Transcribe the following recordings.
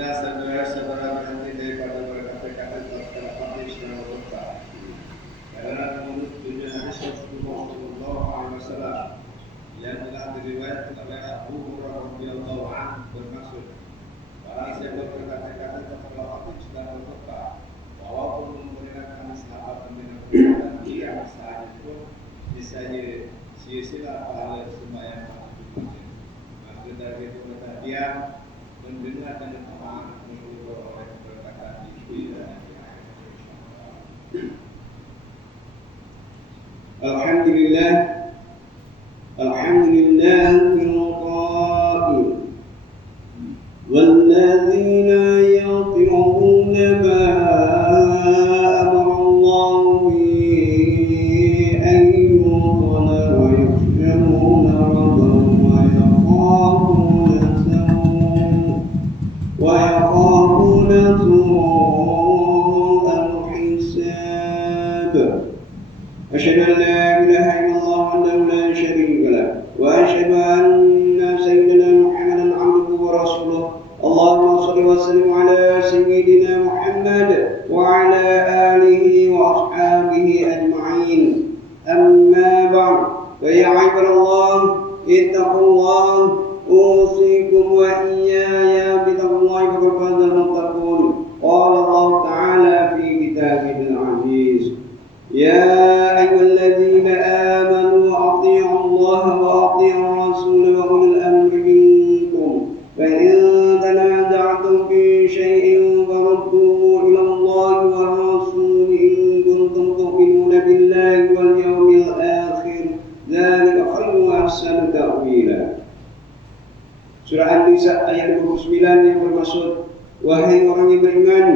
saudara berhenti daripada berkata-kata terhadap hadis dan al-Qur'an. Karena menurut tujuan hadis Rasulullah SAW yang telah diriwayatkan oleh Abu Hurairah radhiyallahu anhu bermaksud, barang siapa berkata-kata terhadap hadis dan al-Qur'an, walaupun menggunakan sahabat dan dia saat itu bisa sia-sia pahala sembahyang maksud. Maka dari itu kata dia mendengarkan Al-Quran menurut oleh perkataan itu dan Alhamdulillah, Alhamdulillah bil qail walladzina yuti'una ma amara Allah bi an yuqala wa yakhshawna rabbahum wa yakhafuna su'a al-hisab. Asyhadu an la ilaha illallah wahdahu la syarika lah wa asyhadu anna sayyidina Muhammadan 'abduhu wa rasuluh. Allahumma shalli wa sallim ala sayyidina Muhammad wa ala alihi wa ashabihi ajma'in. Amma ba'd. Fa ya 'ibadallah ittaqullah usikum wa iyaya bitaqwallahi faqad fazal muttaqun. Qala Allah ta'ala fi kitabihi al-'aziz. Ya ayyuhalladzina amanu athi'u Allah wa athi'u ar-rasul wa ulil amri minkum. Fa in tanaza'tum fi shay'in farudduhu ila Allah wa ar-rasul in kuntum tu'minuna billahi wal yawmil akhir. Dzalika khairun wa ahsanu ta'wila. Surah An-Nisa ayat 29 yang bermaksud, wahai orang yang beriman,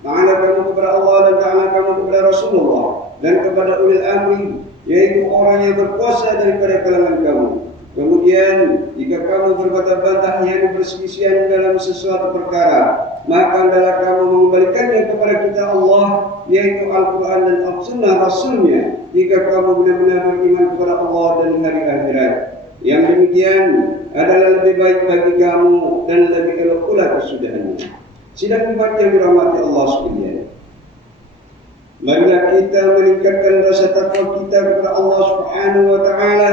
taatlah kamu kepada Allah dan taatlah kamu kepada Rasulullah dan kepada ulil amri, yaitu orang yang berkuasa daripada kalangan kamu. Kemudian jika kamu berbantah-bantah yang perselisihan dalam sesuatu perkara, maka hendaklah kamu mengembalikannya kepada kita Allah, yaitu Al-Quran dan As-Sunnah Rasulnya, jika kamu benar-benar beriman kepada Allah dan hari akhirat. Yang demikian adalah lebih baik bagi kamu dan lebih elok pula kesudahannya. Sidang umat yang dirahmati Allah sekalian, marilah kita meningkatkan rasa takwa kita kepada Allah Subhanahu wa taala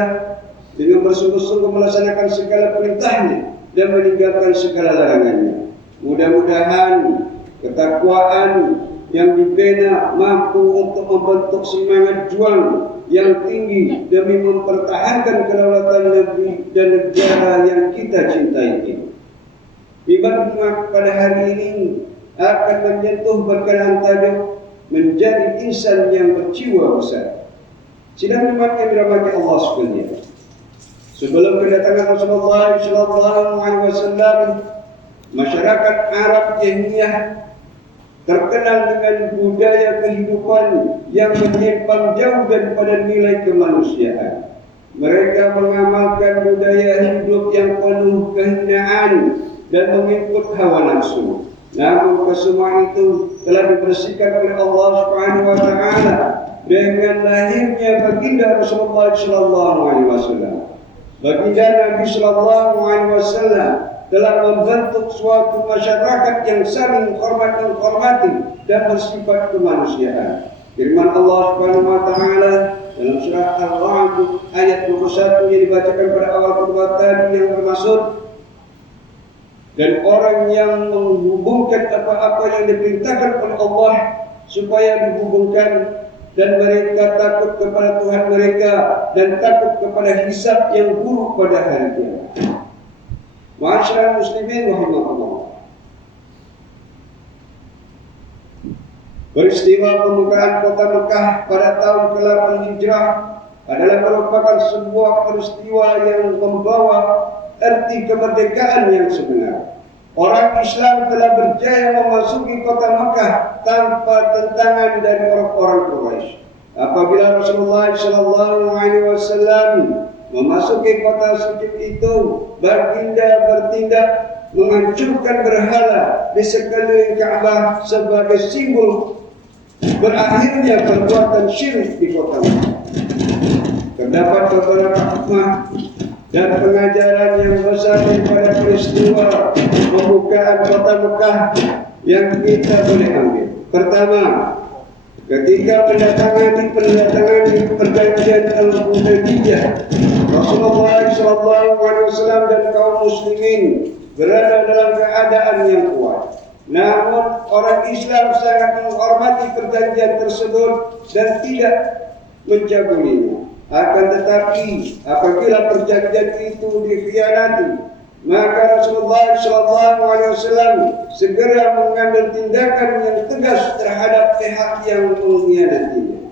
dengan bersungguh-sungguh melaksanakan segala perintahnya dan meninggalkan segala larangannya. Mudah-mudahan ketakwaan yang dibina mampu untuk membentuk semangat juang yang tinggi demi mempertahankan kedaulatan negeri dan negara yang kita cintai ini. Ibadah pada hari ini akan menyentuh berkenan tajuk menjadi insan yang berjiwa besar. Sidang umat yang dirahmati Allah sekalian, sebelum kedatangan Rasulullah SAW, masyarakat Arab Jahiliyah terkenal dengan budaya kehidupan yang menyimpang jauh daripada nilai kemanusiaan. Mereka mengamalkan budaya hidup yang penuh kehinaan dan mengikut hawa nafsu. Namun kesemua itu telah dibersihkan oleh Allah Subhanahu wa taala dengan lahirnya baginda Rasulullah sallallahu alaihi wasallam. Baginda Nabi sallallahu alaihi wasallam telah membentuk suatu masyarakat yang saling menghormati dan bersifat kemanusiaan. Firman Allah Subhanahu wa taala dalam surah Al-Ra'd ayat 21 yang dibacakan pada awal khutbah tadi yang bermaksud, dan orang yang menghubungkan apa-apa yang diperintahkan oleh Allah supaya dihubungkan, dan mereka takut kepada Tuhan mereka dan takut kepada hisab yang buruk pada hari kiamat. Ma'asyiral muslimin rahimakumullah. Peristiwa pembukaan kota Mekah pada tahun ke-8 Hijrah adalah merupakan sebuah peristiwa yang membawa arti kemerdekaan yang sebenar. Orang Islam telah berjaya memasuki kota Mekah tanpa tentangan dari orang-orang Quraisy. Apabila Rasulullah SAW memasuki kota suci itu, baginda bertindak menghancurkan berhala di sekeliling Ka'bah sebagai simbol berakhirnya perbuatan syirik di kota Mekah. Terdapat beberapa hikmah dan pengajaran yang besar daripada peristiwa pembukaan kota Mekah yang kita boleh ambil. Pertama, ketika mendatangani perjanjian Al-Hudaybiyah, Rasulullah SAW dan kaum muslimin berada dalam keadaan yang kuat. Namun orang Islam sangat menghormati perjanjian tersebut dan tidak mencabulinya. Akan tetapi apabila perjanjian itu dikhianati, maka Rasulullah SAW segera mengambil tindakan yang tegas terhadap pihak yang mengkhianatinya.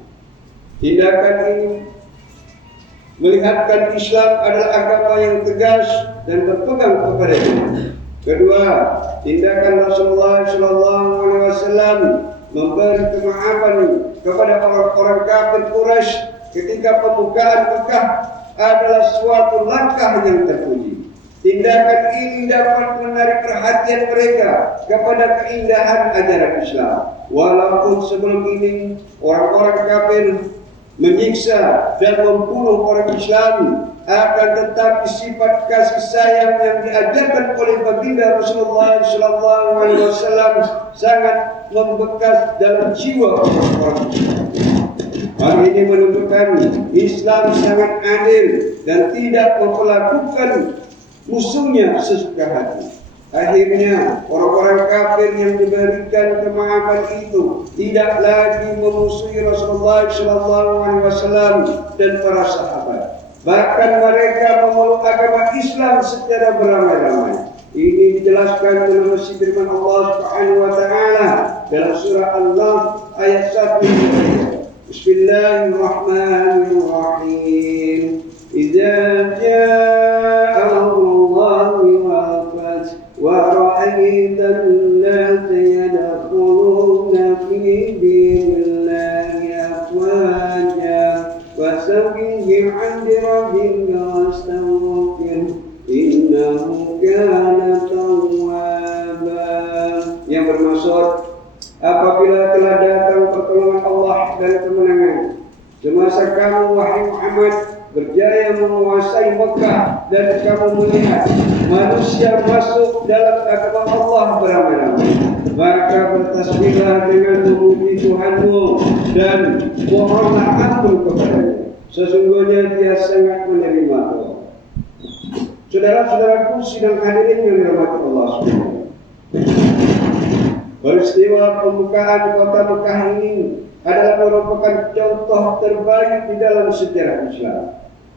Tindakan ini melihatkan Islam adalah agama yang tegas dan berpegang kepadanya. Kedua, tindakan Rasulullah SAW memberi kemaafan kepada orang-orang kafir Quraisy ketika pembukaan Mekah adalah suatu langkah yang terpuji. Tindakan ini dapat menarik perhatian mereka kepada keindahan ajaran Islam. Walaupun sebelum ini orang-orang kafir menyiksa dan membunuh orang Islam, akan tetapi sifat kasih sayang yang diajarkan oleh baginda Rasulullah SAW sangat membekas dalam jiwa orang Islam. Hal ini menunjukkan Islam sangat adil dan tidak memperlakukan musuhnya sesuka hati. Akhirnya orang-orang kafir yang diberikan kemaafan itu tidak lagi memusuhi Rasulullah SAW dan para sahabat. Bahkan mereka memeluk agama Islam secara beramai-ramai. Ini dijelaskan dalam firman Allah Subhanahu wa taala dalam surah An-Nahl ayat 1. Bismillahirrahmanirrahim. Idza jaa amrullahi wal fath wa ra'aitan nasa yadkhuluna fi dinillahi afwaja fasabbih bihamdi rabbika wastaghfir innahu kana tawwaba. Yang bermaksud, apabila telah datang pertolongan Allah dan kemenangan semasa kamu wahai Muhammad berjaya menguasai Mekah dan kamu melihat manusia masuk dalam agama Allah beramai-ramai, maka bertasbihlah dengan memuji Tuhanmu dan mohonlah ampun kepadanya. Sesungguhnya Dia sangat menerima doa. Saudara-saudaraku sidang hadirin yang dirahmati Allah SWT, peristiwa pembukaan kota Mekah ini adalah merupakan contoh terbaik di dalam sejarah Islam.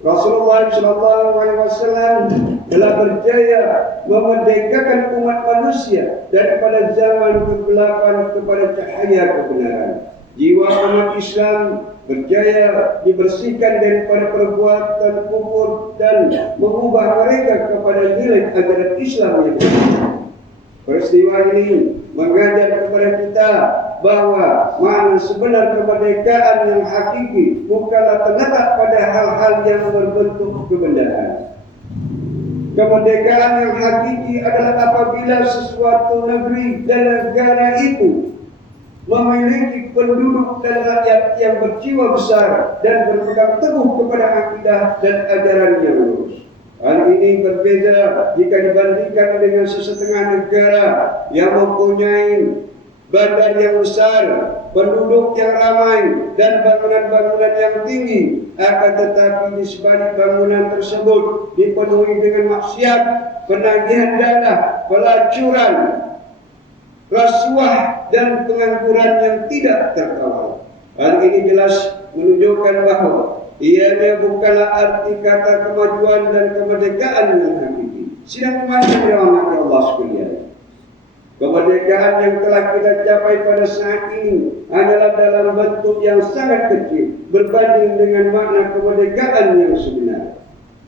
Rasulullah SAW telah berjaya memerdekakan umat manusia daripada zaman kegelapan kepada cahaya kebenaran. Jiwa umat Islam berjaya dibersihkan daripada perbuatan kufur dan mengubah mereka kepada nilai ajaran Islam yang benar. Peristiwa ini mengajar kepada kita bahwa makna sebenar kemerdekaan yang hakiki bukanlah terletak pada hal-hal yang berbentuk kebenaran. Kemerdekaan yang hakiki adalah apabila sesuatu negeri dan negara itu memiliki penduduk dan rakyat yang berjiwa besar dan berpegang teguh kepada akidah dan ajaran yang lurus. Hal ini berbeza jika dibandingkan dengan sesetengah negara yang mempunyai bandar yang besar, penduduk yang ramai, dan bangunan-bangunan yang tinggi. Akan tetapi di sebalik bangunan tersebut dipenuhi dengan maksiat, penagihan dana, pelacuran, rasuah, dan pengangguran yang tidak terkawal. Hal ini jelas menunjukkan bahwa ianya bukanlah arti kata kemajuan dan kemerdekaan yang hakiki. Sidang umat yang dirahmati Allah sekalian, kemerdekaan yang telah kita capai pada saat ini hanyalah dalam bentuk yang sangat kecil berbanding dengan makna kemerdekaan yang sebenar.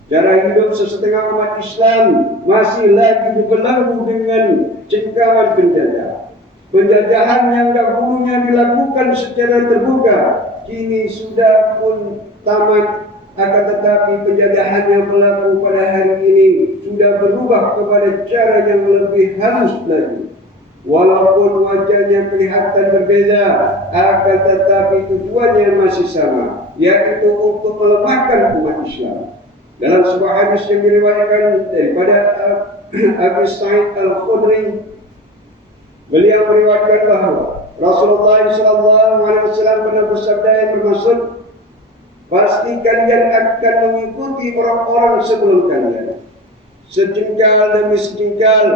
Cara hidup sesetengah umat Islam masih lagi dibelenggu dengan cengkraman penjajah. Penjajahan yang dahulunya dilakukan secara terbuka kini sudah pun tamat, akan tetapi penjajahan yang berlaku pada hari ini sudah berubah kepada cara yang lebih halus lagi. Walaupun wajahnya kelihatan berbeza, akan tetapi tujuannya masih sama, yaitu untuk melemahkan umat Islam. Dalam sebuah hadis yang diriwayatkan daripada Abu Sa'id Al-Khudri, beliau meriwayatkan bahawa Rasulullah SAW pernah bersabda yang bermaksud, pasti kalian akan mengikuti orang-orang sebelum kalian, sejengkal demi sejengkal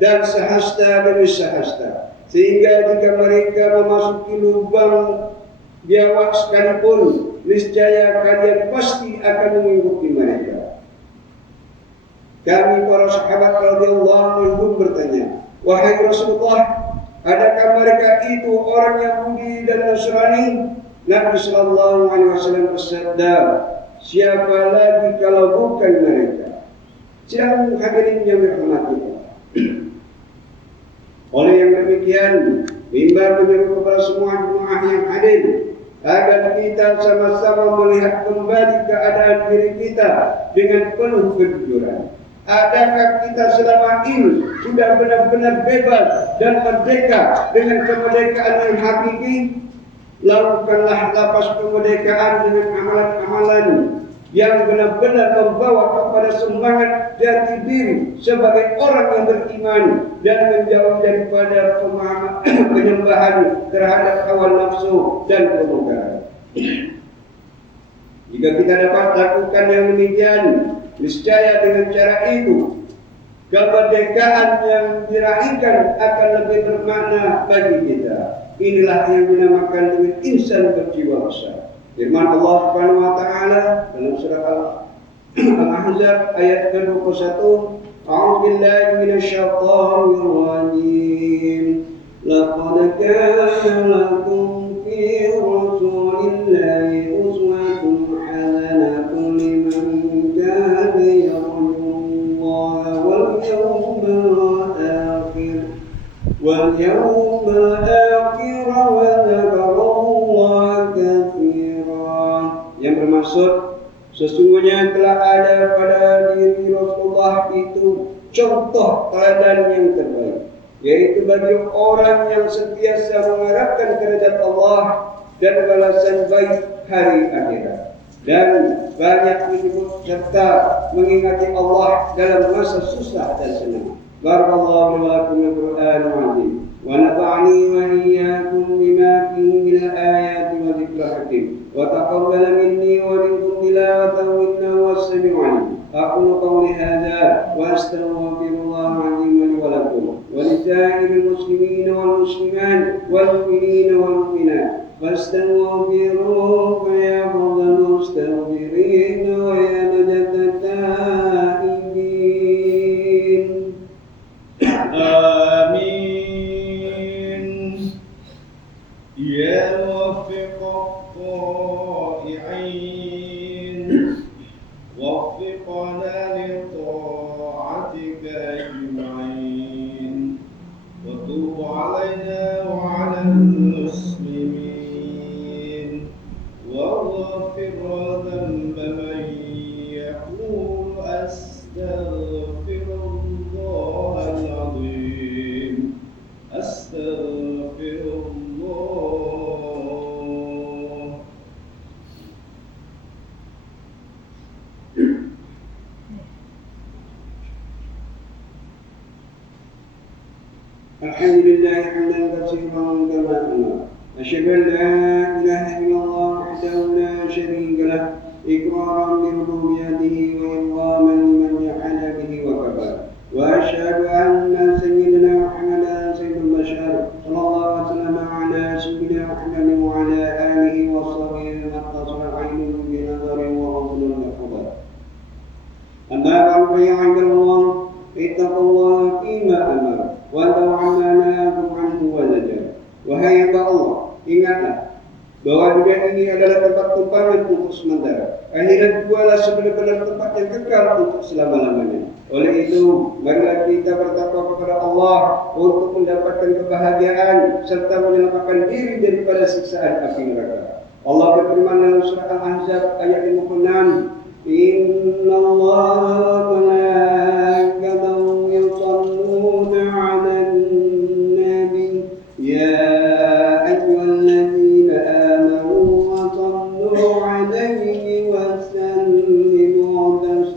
dan sehasta demi sehasta, sehingga jika mereka memasuki lubang biawak sekalipun, niscaya kalian pasti akan mengikuti mereka. Kami para sahabat radhiyallahu anhum bertanya, wahai Rasulullah, adakah mereka itu orang Yahudi dan Nasrani? Nabi sallallahu alaihi wasallam bersabda, siapa lagi kalau bukan mereka? Sidang hadirin yang dirahmati Allah. Oleh yang demikian, mimbar menyeru kepada semua jemaah yang hadir agar kita sama-sama melihat kembali keadaan diri kita dengan penuh kejujuran. Adakah kita selama ini sudah benar-benar bebas dan merdeka dengan kemerdekaan yang hakiki? Lakukanlah lapas kemerdekaan dengan amalan-amalan yang benar-benar membawa kepada semangat jati diri sebagai orang yang beriman dan menjauh daripada penyembahan terhadap hawa nafsu dan kemungkaran. Jika kita dapat lakukan yang demikian, niscaya dengan cara itu kemerdekaan yang diraihkan akan lebih bermakna bagi kita. Inilah yang dinamakan dengan insan berjiwa besar. Firman Allah Subhanahu wa taala dalam surah Al-Ahzab ayat ke-21, A'udzu billahi minasyaitonir rajim. Laqad kana lakum fi rasulillahi uswatun hasanatun liman kana yarjullaha wal yawmal akhir wa dzakarallaha katsiran. Yang bermaksud, sesungguhnya telah ada pada diri Rasulullah itu contoh teladan yang terbaik, yaitu bagi orang yang sentiasa mengharapkan keridhaan Allah dan balasan baik hari akhirat, dan banyak menyebut serta mengingati Allah dalam masa susah dan senang. Barakallahu lakum bil Qur'anil azim wa nafa'ani wa iyyakum bima fihi min al-ayati wa dzikril hakim wa taqabbal minni wa minkum tilawatahu innahu was-sami'ul 'alim. Aqulu qawli hadza wa astaghfirullahal 'azim li wa lakum wa lisa'iril muslimina wal muslimat wal mu'minina wal mu'minat fastaghfiruhu ya fadhal mustaghfirin wa ya najatat taibin. آمين يا موفق الطائعين وفقنا لطاعتك أجمعين وتوب علينا وعلى المسلمين واغفر ذنب من يقول أستغفر الله العظيم أستغفر الله. Alhamdulillah hamdan katsiran kama amara. Asyhadu an la ilaha illallah wahdahu la syarika lah, iqraran bi rububiyyatihi wa idhaman liman jahada bihi wa kafara. Wa asyhadu anna sayyidina Muhammadan sayyidul bashar sallallahu alaihi wasallam ala sayyidina Muhammadin wa ala alihi wa sahbihi wa tasawwara ainun bi nadari wa rasulun al-khabar. Amma ba'du ya ibadallah, ittaqullaha fima amara wa ta'ala nahakum anhu wa zajar. Wahai hamba Allah, ingatlah bahwa dunia ini adalah tempat tumpangan untuk sementara. Akhirat jualah sebenar-benar tempat yang kekal untuk selama-lamanya. Oleh itu, marilah kita bertakwa kepada Allah untuk mendapatkan kebahagiaan serta menyelamatkan diri daripada siksaan api neraka. Allah berfirman dalam surah Al-Ahzab ayat 56, Innallaha wa malaikatahu yusholluna 'alan nabi ya ayyuhalladzina amanu sallu 'alaihi wa sallimu taslima.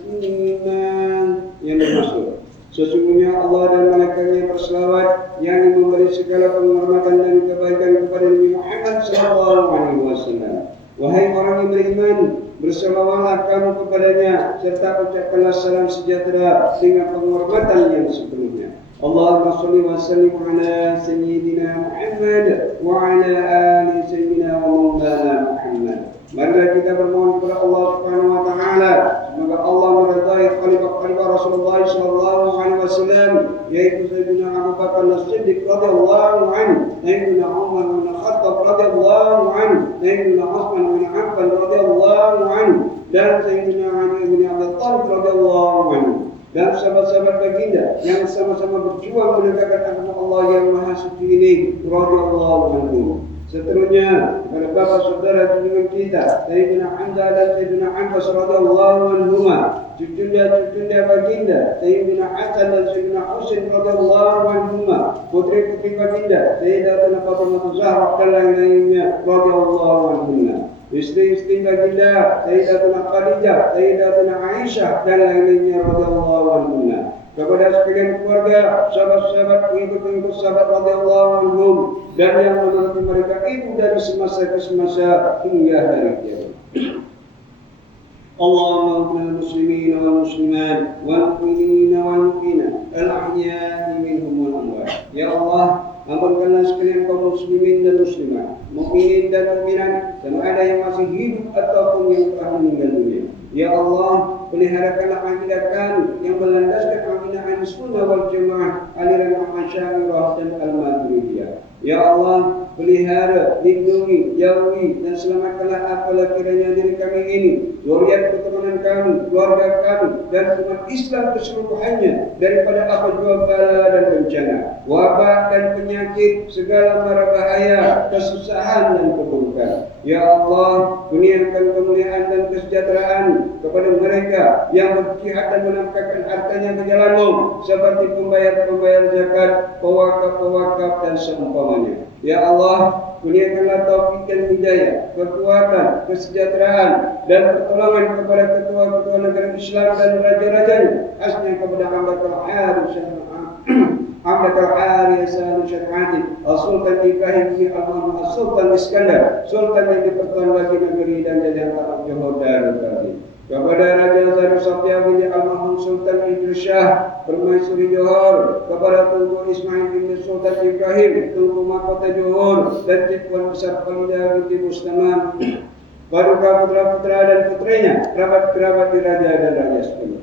alaihi wasallam. Wahai orang yang beriman, berselawatlah kamu kepadanya serta ucapkanlah salam sejahtera dengan penghormatan yang sepenuhnya. Allahumma shalli wa sallim ala sayyidina Muhammad wa ala ali sayyidina wa maulana Muhammad. Marilah kita bermohon kepada Allah Subhanahu wa taala semoga Allah meridai khalifah Rasulullah sallallahu alaihi wasallam yaitu Sayyidina Abu Bakar As-Siddiq radhiyallahu anhu, Sayyidina Umar bin Khattab radhiyallahu anhu, Sayyidina Utsman bin Affan radhiyallahu anhu dan Sayyidina Ali bin Abi Thalib radhiyallahu anhu dan sahabat-sahabat baginda yang sama-sama berjuang menegakkan agama Allah yang maha suci ini radhiyallahu anhu. Seterusnya kepada bapak saudara junjungan kita Sayyidina Hamzah dan Sayyidina Abbas radhiyallahu anhuma, cucunda baginda Sayyidina Hasan dan Sayyidina Husain radhiyallahu anhuma, putri-putri baginda Sayyidatuna Fatimah Zahra dan lain-lainnya radhiyallahu anhuma, istri-istri baginda Sayyidatuna Khadijah, Sayyidatuna Aisyah dan lain-lainnya radhiyallahu anhuma. Kepada sekalian keluarga, sahabat-sahabat, pengikut-pengikut sahabat radhiyallahu anhum dan yang menurut mereka itu dari semasa ke semasa hingga hari kiamat. Allahumma ighfir muslimin wal muslimat wal mu'minin wal mu'minat al ahya'i minhum wal amwat. Ya Allah, ampunkanlah sekalian kaum muslimin dan muslimat, mukminin dan mukminat, sama ada yang masih hidup ataupun yang telah meninggal dunia. Ya Allah, peliharakanlah akidah kami yang berlandaskan akidah Ahlussunnah wal Jamaah, aliran Asy'ariyah dan Al-Maturidiyah. Ya Allah, pelihara, lindungi, jauhi dan selamatkanlah apalah kiranya diri kami ini, zuriat keturunan kami, keluarga kami dan umat Islam keseluruhannya daripada apa jua bala dan bencana, wabah dan penyakit, segala mara bahaya, kesusahan dan keburukan. Ya Allah, kurniakan kemuliaan dan kesejahteraan kepada mereka yang berjihad dan menafkahkan hartanya ke jalan-Mu seperti pembayar-pembayar zakat, pewakaf-pewakaf dan seumpamanya. Ya Allah, kurniakanlah taufik dan hidayah, kekuatan, kesejahteraan dan pertolongan kepada ketua-ketua negara Islam dan raja-rajanya, khasnya kepada Hamdatul Harith Syar'ati, Sultan Ibrahim bin Al-Mahmud, Sultan Iskandar, Sultan yang dipertuan bagi negeri dan jajahan Arab Johor Darul. Kepada Raja Zainul Satya bin Al-Mahmud Sultan Idris Shah Permaisuri Johor, kepada Tunku Ismail bin Sultan Ibrahim Tunku Mahkota Johor dan Tuan Besar Khalidah binti Bustaman, paduka putra-putra dan putrinya, kerabat-kerabat di raja dan raja sekalian.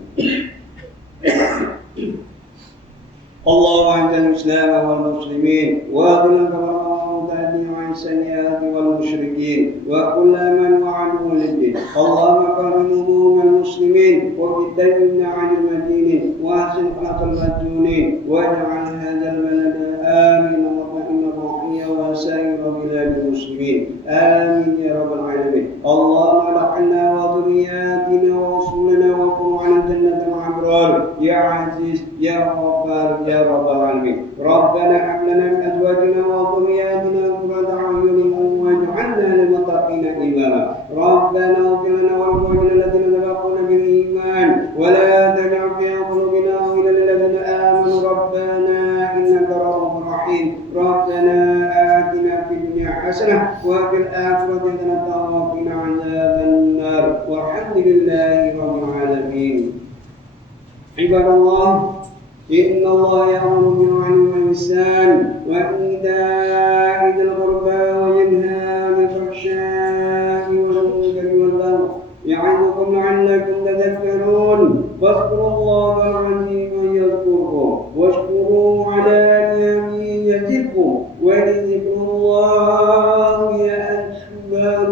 اللهم اعز الاسلام والمسلمين واذل المعتدين عن السيئات والمشركين وكل من وعدوا للدين. اللهم كرم هموم المسلمين وبدلنا عن المدينين واحسن خلق المدينين واجعل هذا البلد امنا مطمئنا رخيا وسائر بلاد المسلمين امين يا رب العالمين. اللهم ارحمنا وذرياتنا ورسولنا وقم على الجنه الابرار يا عزيز يا غفار يا رب العالمين. ربنا هب لنا من ازواجنا وذرياتنا قرة اعين واجعلنا للمتقين اماما. ربنا اغفر لنا ولوالدينا الذين سبقونا بالايمان ولا تجعل في قلوبنا غلا للذين امنوا ربنا انك رؤوف رحيم. ربنا آتنا في الدنيا حسنه وفي الاخره حسنه وقنا عذاب النار والحمد لله رب العالمين. عباد الله، إن الله يأمر بالعدل والإحسان وإيتاء ذي القربى وينهى عن الفحشاء والمنكر والبغي يعظكم لعلكم تذكرون. فاذكروا الله العظيم يذكركم واشكروه على نعمه يزدكم ولذكر الله أكبر.